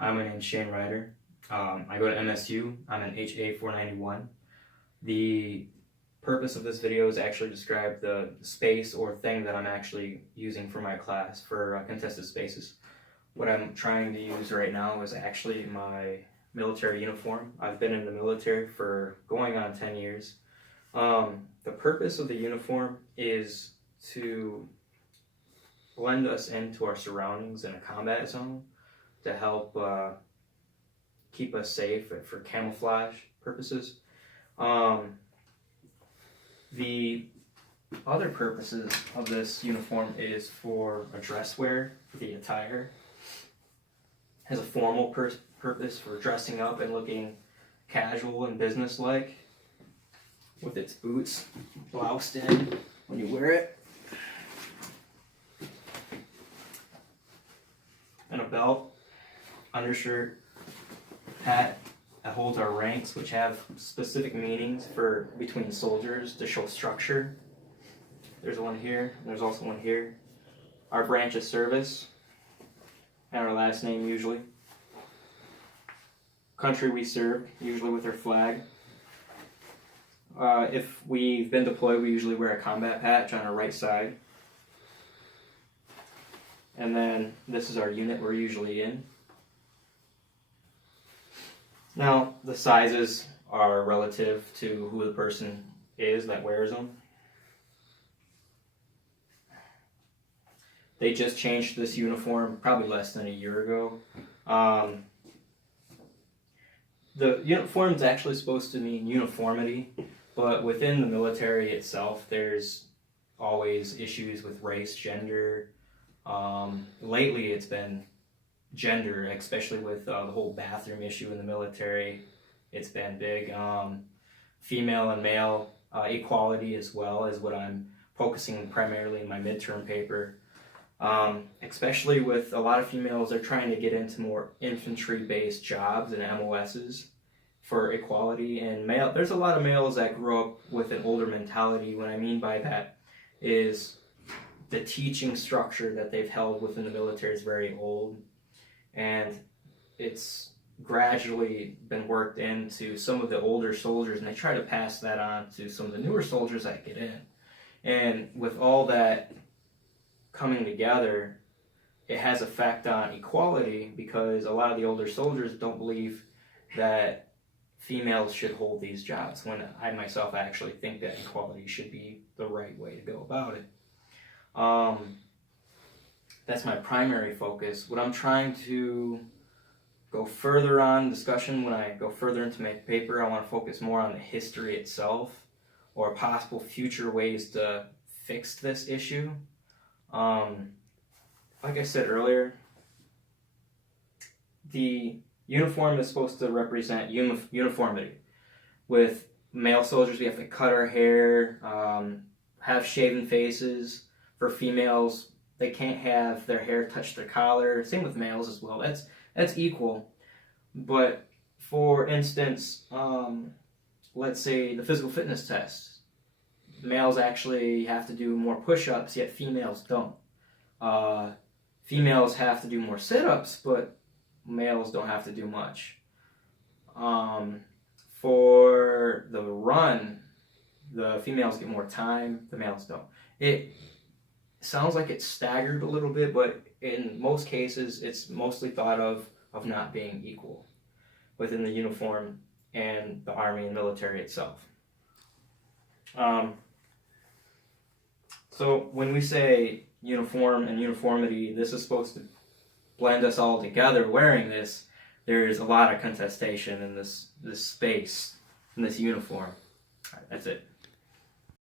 My name's Shane Ryder. I go to MSU. I'm an HA 491. The purpose of this video is actually describe the space or thing that I'm actually using for my class for contested spaces. What I'm trying to use right now is actually my military uniform. I've been in the military for going on 10 years. The purpose of the uniform is to blend us into our surroundings in a combat zone to help keep us safe for camouflage purposes. The other purposes of this uniform is for a dress wear, for the attire. It has a formal purpose for dressing up and looking casual and businesslike, with its boots bloused in when you wear it, and a belt, undershirt, hat that holds our ranks, which have specific meanings for between soldiers to show structure. There's one here, and there's also one here. Our branch of service, and our last name usually. Country we serve, usually with our flag. If we've been deployed, we usually wear a combat patch on our right side. And then this is our unit we're usually in. Now, the sizes are relative to who the person is that wears them. They just changed this uniform probably less than a year ago. The uniform is actually supposed to mean uniformity, but within the military itself, there's always issues with race, gender. Lately, it's been gender, especially with the whole bathroom issue in the military. It's been big. Female and male equality as well is what I'm focusing primarily in my midterm paper. Especially with a lot of females, they're trying to get into more infantry-based jobs and MOSs for equality. And there's a lot of males that grew up with an older mentality. What I mean by that is the teaching structure that they've held within the military is very old, and it's gradually been worked into some of the older soldiers, and they try to pass that on to some of the newer soldiers that get in. And with all that coming together, it has effect on equality, because a lot of the older soldiers don't believe that females should hold these jobs, when I myself actually think that equality should be the right way to go about it. That's my primary focus. What I'm trying to go further on discussion, when I go further into my paper, I want to focus more on the history itself, or possible future ways to fix this issue. Like I said earlier, the uniform is supposed to represent uniformity. With male soldiers, we have to cut our hair, have shaven faces. For females, they can't have their hair touch their collar. Same with males as well. That's equal. But for instance, let's say the physical fitness test. Males actually have to do more push-ups, yet females don't. Females have to do more sit-ups, but males don't have to do much. For the run, the females get more time, the males don't. It sounds like it's staggered a little bit, but in most cases, it's mostly thought of not being equal within the uniform and the Army and military itself. So when we say uniform and uniformity, this is supposed to blend us all together wearing this. There's a lot of contestation in this space, in this uniform. All right, that's it.